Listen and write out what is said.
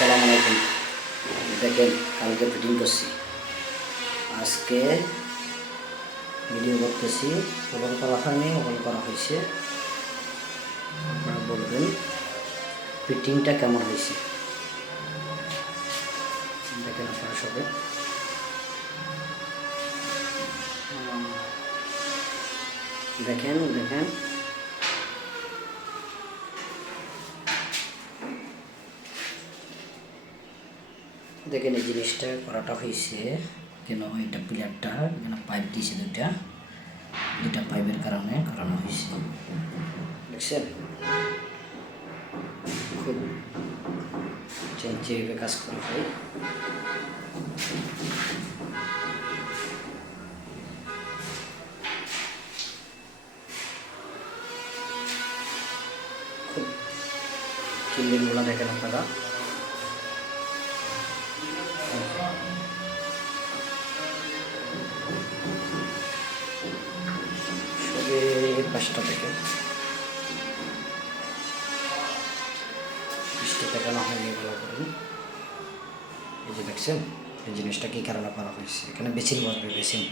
আসসালামু আলাইকুম। দেখেন, কালকে ফিটিং করছি, আজকে ভিডিও করতেছি। ওপেন করা হয়নি, ওপেন করা হয়েছে। আপনারা বলবেন ফিটিংটা কেমন হয়েছে। দেখেন আপনারা সবাই, দেখেন দেখেন দেখেন এই জিনিসটা করাটা হয়েছে কেন। এটা পিলারটা এখানে পাইপ দিয়েছে, দুটা পাইপের কারণে করানো হয়েছে। দেখছেন, খুব চেঞ্চেরিভাবে কাজ করা হয়। খুব চিল্লিগুলো দেখেন আপনারা, সবে পাঁচটা থেকে বৃষ্টি দেখানো হয়নি এগুলো করেন। এই যে দেখছেন এই জিনিসটা কী কারণে করা হয়েছে, এখানে বেসিন বসবে, বেসিন